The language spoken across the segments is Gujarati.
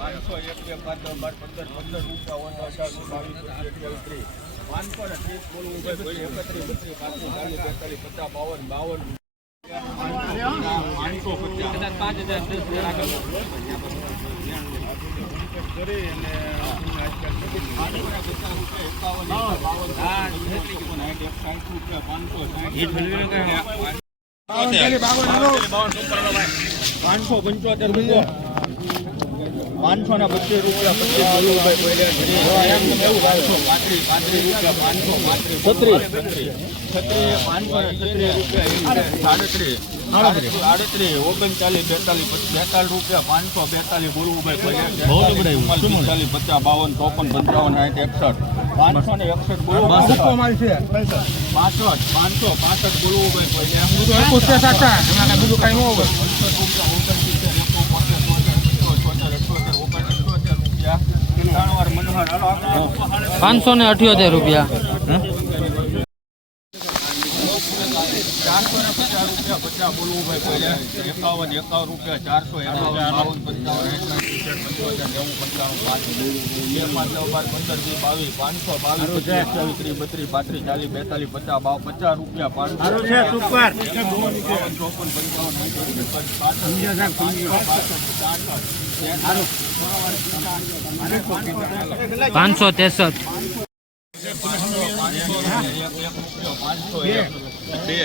પાંચસો એક બે પાંચ દસ બાવન બાવન પાંચસો પચાસ પાંચ હજાર પંચોતેર રૂપિયા. પાંચસો ને પચીસ રૂપિયા પચીસ છત્રીસ. છત્રીસ. પાંચસો ને છત્રીસ રૂપિયા સાડત્રીસ. આડત્રીસ ઓગણચાલીસ બેતાલીસ બેતાલીસ રૂપિયા પાંચસો બેતાલીસ બોલવું ભાઈ પચાસ બાવન ચોપન પંચાવન સાઠ એકસઠ. પાંચસો ને એકસઠ બોલવું પાસઠ પાંચસો પાસઠ બોલવું ભાઈ પાંચસો ને અઠ્યોતેર રૂપિયા. રૂપિયા પચાસ ત્રેસઠ. બે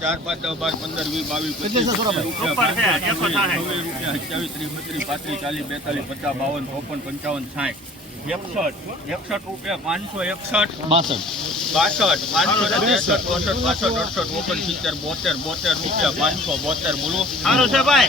ચાર પાંચ દસ બાર પંદર વીસ બાવીસ પચીસ રૂપિયા અઠ્યાવીસ ત્રીસ બત્રીસ પાંત્રીસ ચાલીસ બેતાલીસ પચાસ બાવન ચોપન પંચાવન સાઠ. એકસઠ એકસઠ રૂપિયા પાંચસો એકસઠ. બાસઠ. બાસઠ પાંચસો ત્રેસઠ ચોસઠ પાસઠ અડસઠ ઓગણ સિત્તેર બોતેર બોતેર રૂપિયા પાંચસો બોતેર બોલો. સારું છે ભાઈ.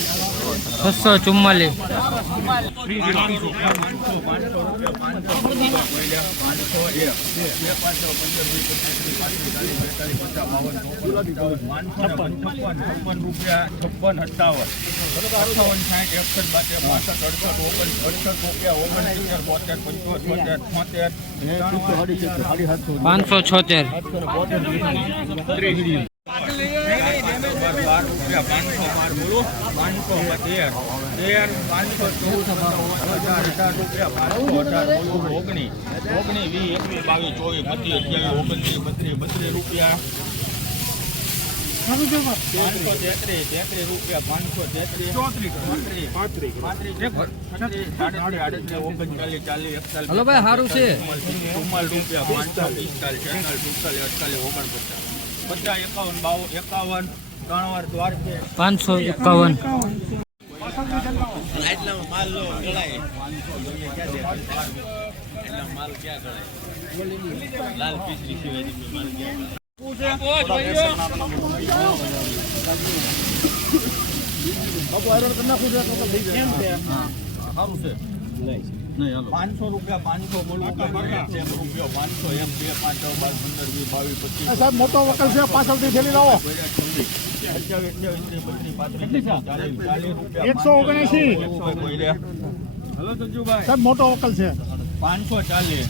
છસો ચુમ્માલીસ. પાંચસો છોતેર. છોતેર બાર રૂપિયા પાંચસો બાર બોલો. પાંચસો તેર. તેર પાંચસો ચૌદ હજાર અઢાર રૂપિયા પાંચસો અઢાર બોલો. ઓગણી. ઓગણી વીસ એકવીસ બાવીસ ચોવીસ બત્રીસ અઠ્યાવીસ ઓગણત્રીસ બત્રીસ બત્રીસ રૂપિયા. પાંચસો તેત્રીસ તેત્રીસ રૂપિયા પાંચસો તેત્રીસ. ચોત્રીસ. પાંત્રીસ. પાંત્રીસ. સાડત્રીસ આડત્રીસ ઓગણચાલીસ ચાલીસ એકતાલીસ. હલો ભાઈ સારું છે. ચુમ્માલ રૂપિયા પાંચસો પિસ્તાલીસ છેતાલીસ અડતાલીસ ઓગણપચાસ. પચાસ એકાવન બાવન એકાવન પાંચસો એકાવન. પાંચસો રૂપિયા પાંચસો બોલવું રૂપિયો પાંચસો એમ બે પાંચ બાવીસ પચીસ સાહેબ મોટો વકલ છે પાછળથી થેલી લાવો. એકસો ઓગણએંસી. હલો સંજુભાઈ સાહેબ મોટો વકલ છે પાંચસો ચાલીસ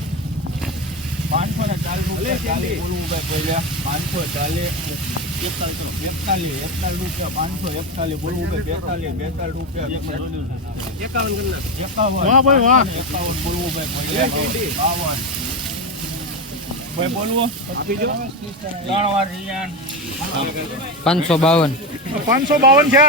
પાંચસો ને ચાલીસ રૂપિયા ચાલીસ બોલવું ભાઈ બોલ્યા પાંચસો ચાલીસ એકતાલીસ કરો એકતાલીસ એકતાલીસ રૂપિયા પાંચસો એકતાલીસ બોલવું ભાઈ બેતાલીસ બેતાલીસ રૂપિયા એકાવન એકાવન વાહ ભાઈ વાહ એકાવન બોલવું ભાઈ બોલ્યા બાવન ભાઈ બોલવું. ત્રણ વાર રિયાન. પાંચસો બાવન. પાંચસો બાવન છે.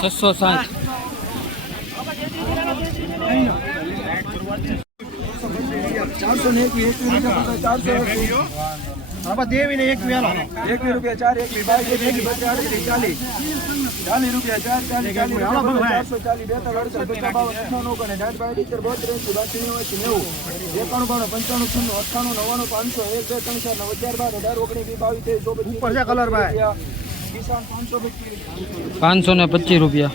છસો સાઠ. ચારસો ને એકવી એકવી રૂપિયા ચારસો એકવી આમાં દેવીને એક વેલો એકવી રૂપિયા ચાર એકવી બાવીસ એકવી બત્રીસ અડત્રીસ ચાલી ચાલીસ રૂપિયા ચાર ચાલીસ ચાલીસ હાલો ચારસો ચાલીસ બેતાલીસ અડતાલીસ પચાસ બાવન અઠાવન ઓગણ સાઠ બાવીસ ઇત્તેર બોતેર એંસી બાસી નેવું નેવું એકાણું બાણું પંચાણું છન્નું અઠ્ઠાણું નવ્વાણું પાંચસો એક બે ત્રણ ચાર નવ અગિયાર બાર અઢાર ઓગણીસ વીસ બાવીસ ત્રેવીસ ચોવીસ ઉપર છે colour ભાઈ. કિસાન પાંચસો પચીસ રૂપિયા ને પાંચ રૂપિયા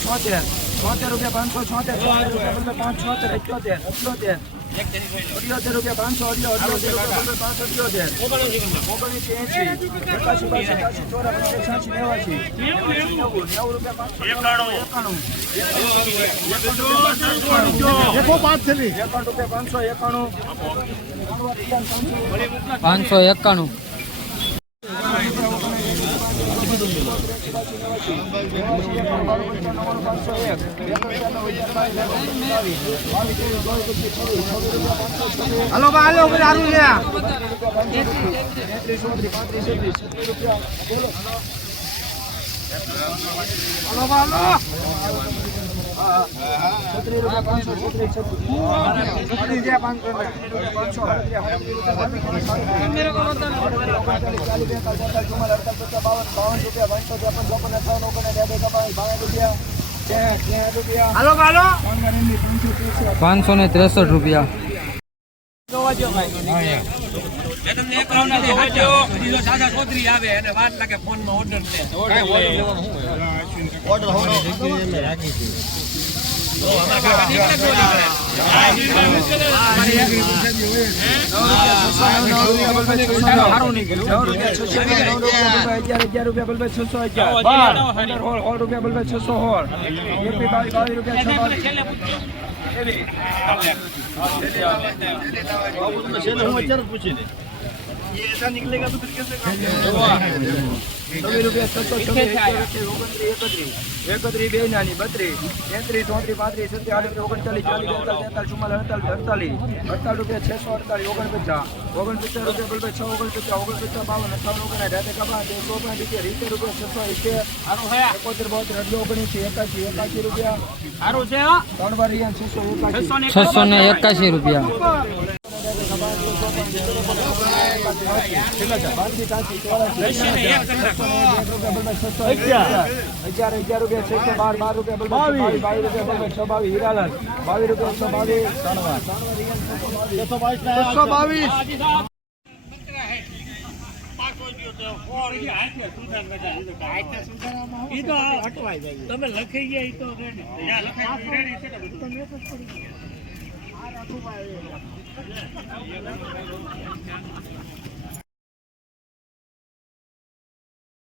છોતેર રૂપિયા પાંચસો છોતેર છોતેર રૂપિયા પાંચ છોતેર અઠ્યોતેર અઠ્યોતેર. અઠ્યોતેર રૂપિયા પાંચસો અઠ્યો અઠ્યોતેર રૂપિયા બદલે પાંચ અઠ્યોતેર. ઓગણીસ એંસી એકાસી બાસી એકાસી ચોરા પંચાસી નેવાસી. નેવાસી નેવું રૂપિયા પાંચસો એકાણું. એકાણું એકો પાંચ થેલી એકાણું રૂપિયા પાંચસો એકાણું. પાંચસો એકાણું. હાલો બા હાલો છત્રીસ રૂપિયા પાંચસો ને ત્રેસઠ રૂપિયા. પાંચસો ત્રેપન ચોપન અઠાવન ઓગણ ડેબે કપાય બાવન રૂપિયા ત્યાં ત્યાં રૂપિયા હાલો બા હાલો પાંગરેની ત્રણસો ત્રીસ પાંચસો ને ત્રેસઠ રૂપિયા અગિયાર રૂપિયા બલબે છસો હોળ રૂપિયા છસો હોળ. ઓગણત્રીસ એકત્રીસ એકત્રીસ બે નાની બત્રીસ તેત્રીસ ચોત્રીસ પાંત્રીસ સત્રીસ આડત્રીસ ઓગણચાલીસ ચાલીસ બેતાલીસ તેતાલીસ ચુમ્માલીસ અડતાલીસ અડતાલીસ અડતાલીસ રૂપિયા છસો અડતાલીસ ઓગણપચાસ ઓગણપચાસ રૂપિયા બલબે છ ઓગણપચાસ ઓગણપચાસ બાવન અઠાવન ઓગણ રાતે કપા તેરસો ઓગણ સિત્તેર સિત્તેર રૂપિયા છસો સિત્તેર એકોતેર બોતેર અઢી ઓગણીસી એકાસી એકાસી રૂપિયા ત્રણ વાર રહ્યા છસો એકાસી છસો ને એકાશી રૂપિયા અગિયાર અગિયાર રૂપિયા છસો બાર બાવીસ બાવીસ રૂપિયા બલબે છ બાવીસ તમે લખી ગયા તો રેડી Yeah.